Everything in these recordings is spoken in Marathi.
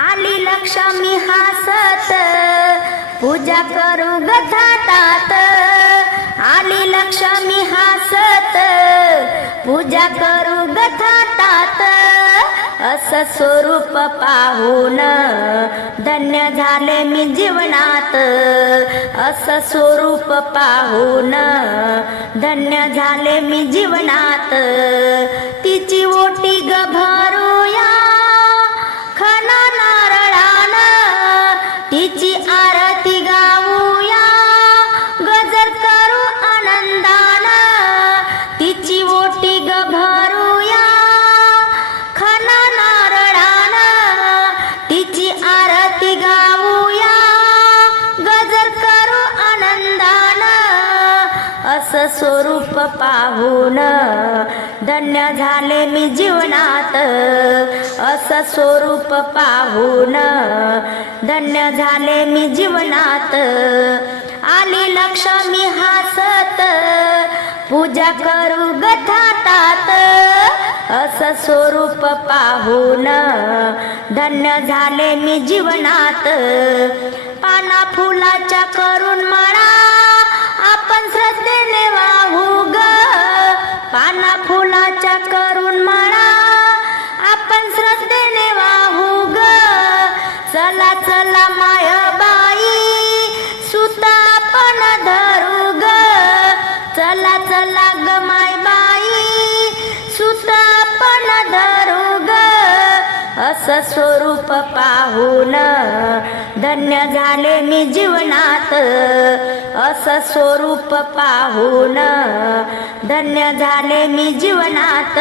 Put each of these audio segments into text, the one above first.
आली लक्ष्मी हासत पूजा करू गथातात आली लक्ष्मी हासत पूजा करू गथातात असं स्वरूप पाहून धन्य झाले मी जीवनात. असं स्वरूप पाहून धन्य झाले मी जीवनात. तिची ओटी ग भरूया पाहून धन्य झाले मी जीवनात. असं स्वरूप पाहून धन्य झाले मी जीवनात. आली लक्ष्मी हासत पूजा करू गथातात. असं स्वरूप पाहून धन्य झाले मी जीवनात. पाना फुलाच्या करून म्हणा आपण श्रद्धेने वाहू पाना फुलाच्या करून म्हणा आपण श्रद्धेने वाहू ग. चला चला माय बाई. सुता आपण धरू ग. चला चला ग माय बाई. सुता आपण धरू ग. असं स्वरूप पाहून धन्य झाले मी जीवनात. असं स्वरूप पाहून धन्य झाले मी जीवनात.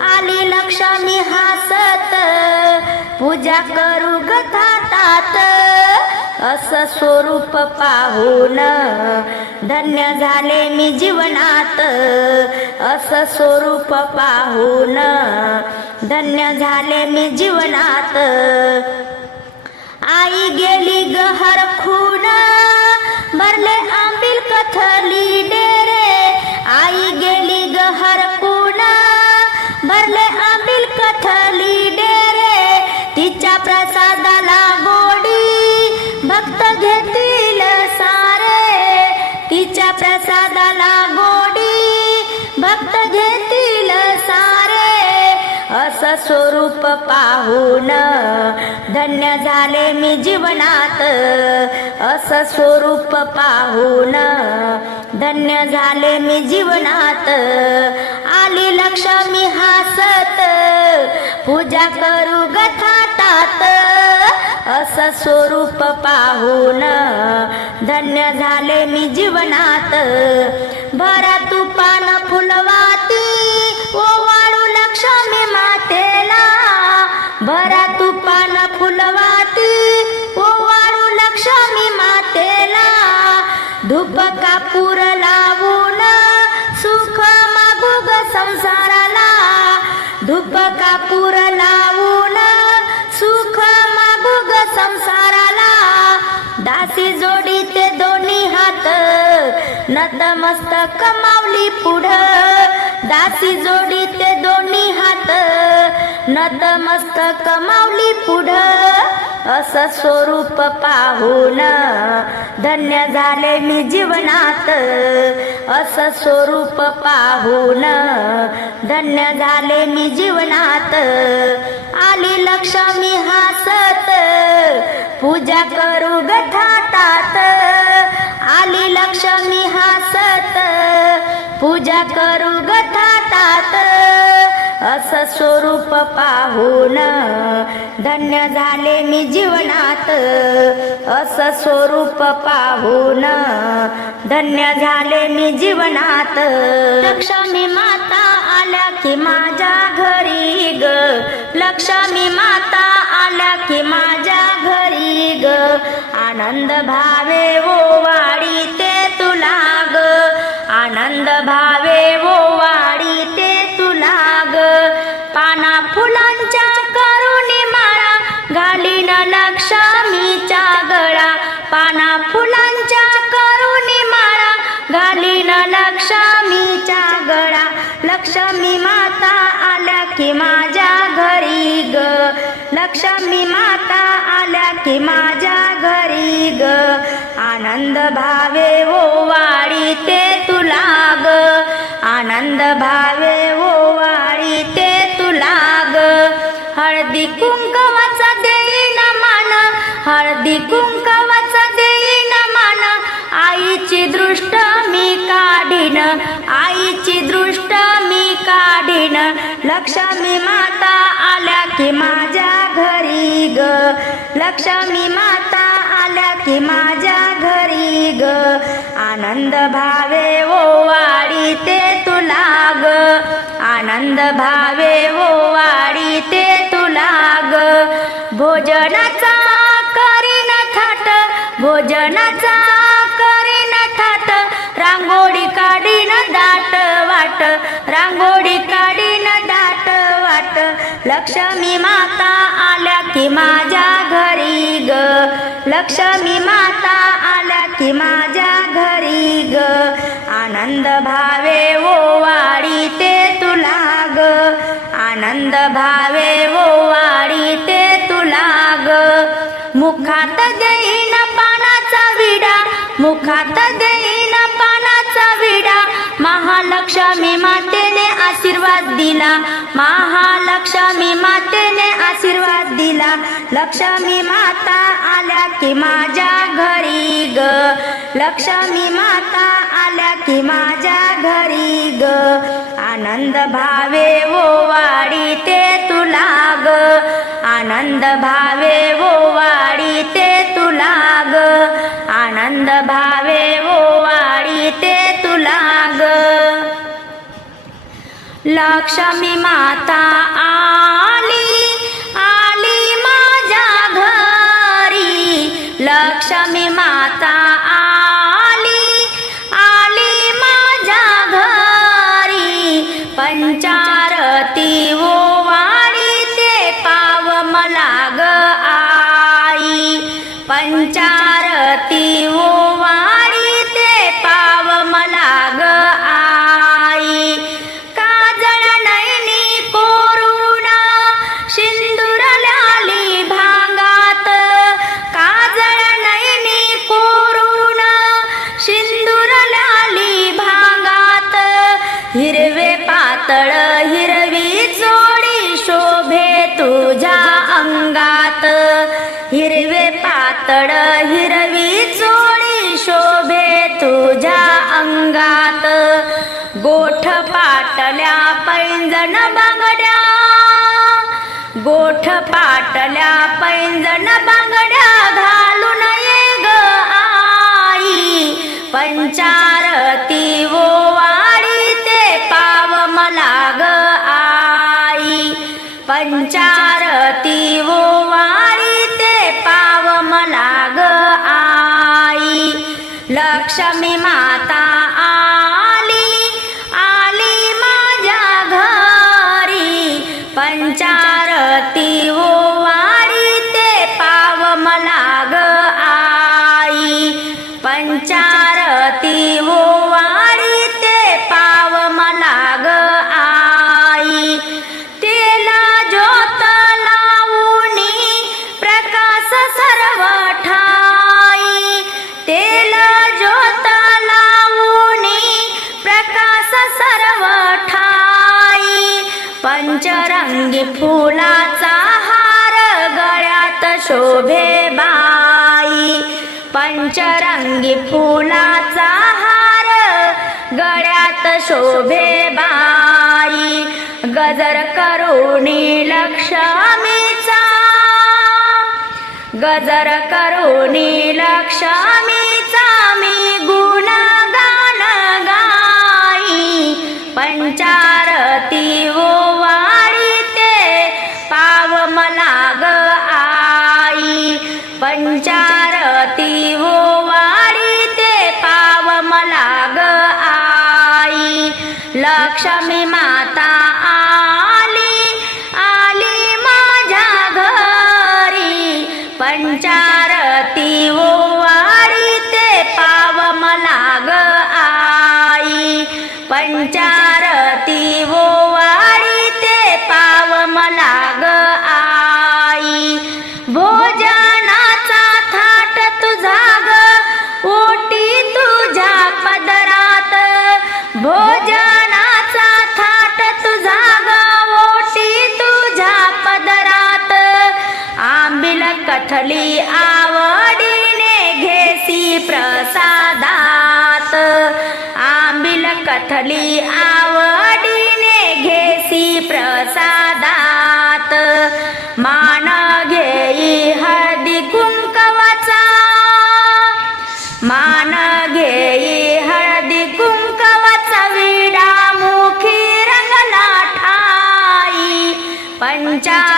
आली लक्ष्मी हासत पूजा करू गथातात असं स्वरूप पाहून धन्य झाले मी जीवनात. असं स्वरूप पाहून धन्य झाले मी जीवनात. आई गेली गहर खुना. भरले आंबिल कथली डेरे. आई गेली गहर खुना. भरले आंबिल कथली डेरे. तिच्या प्रसाद पाहून धन्य झाले मी जीवनात. असं स्वरूप पाहून धन्य झाले मी जीवनात. आली लक्ष्मी हासत पूजा करू गथातात असं स्वरूप पाहून धन्य झाले मी जीवनात. भरा तू पान फुलवा कापूर लावून सुख मागू ग संसाराला. धूप कापूर लावून सुख मागू ग संसाराला. दासी जोडी ते दोन्ही हात नतमस्तक कमावली पुढं. दासी जोडी ते दोन्ही हात नतमस्तक कमावली पुढं. असं स्वरूप पाहून धन्य झाले मी जीवनात. असं स्वरूप पाहून धन्य झाले मी जीवनात. आली लक्ष्मी हासत पूजा करू गथातात. आली लक्ष्मी हासत पूजा करू गथातात. असं स्वरूप पाहून धन्य झाले मी जीवनात. असं स्वरूप पाहून धन्य झाले मी जीवनात. लक्ष्मी माता आल्या की माझ्या घरी ग. लक्ष्मी माता आल्या की माझ्या घरी ग. आनंद भावे ओ वाडीत भावे ओ वाडी ते तुला ग आनंद भावे ओ वाडी ते तुला ग हळदी कुंकवाचा देईन मान. हळदी कुंकवाचा देईन मान. आईची दृष्ट मी काढीन. आई काढीन लक्ष्मी माता आल्या की माझ्या घरी ग. लक्ष्मी माता आल्या की माझ्या घरी ग. आनंद भावे ओ वाडी ते तुला ग. आनंद भावे ओ वाडी ते तुला ग. भोजनाचा रांगोळी काढीन दात वाट. लक्ष्मी माता आल्या की माझ्या घरी ग. लक्ष्मी माता आल्या की माझ्या घरी ग. आनंद भावे ओ वाडी ते तुला ग. आनंद भावे ओ वाडी ते तुला ग. मुखात देईन पानाचा विडा मुखात देईन पानाचा विडा. महालक्ष्मी माते दिला. महालक्ष्मी मातेने आशीर्वाद दिला. लक्ष्मी माता आल्या की माझ्या घरी ग. लक्ष्मी माता आल्या की माझ्या घरी ग. आनंद भावे ओ वाडी ते तुला ग. आनंद भावे वो वाडी लक्ष्मी माता आली आली माझ्या घरी. लक्ष्मी माता पातळ हिरवी चोळी शोभे तुझ्या अंगात. गोठ पाटल्या पैंजण बांगड्या. गोठ पाटल्या पैंजण बांगड्या घालून ये ग आई. पंचारती वो वाडी ते पाव मला ग आई. पंचारती पंचरंगी फुलाचा हार गळ्यात शोभे बाई. पंचरंगी फुलाचा हार गळ्यात शोभे बाई. गजर करुणी लक्ष्मीचा गजर करुणी लक्ष्मीचा मी गुणगान गाई. पंचारती पंचारती ओ वाडी ते पाव मला ग आई. लक्ष्मी माता आली आली माझ्या घरी. पंचारती ओ वाडी ते पाव मला ग आई. पंचारती ओ कथली आवडीने घेसी प्रसादात. आंबिल कथली आवडीने घेसी प्रसादात. मान घेई हळदी कुंकवाचा. मान घेई हळदी कुंकवाचा विडा मुखी रंगला ठाई पंचा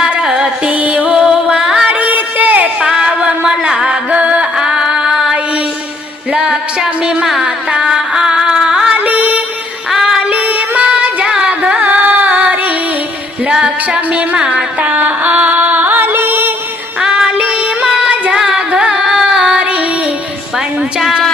माता आली आली माझ्या घरी. पंचा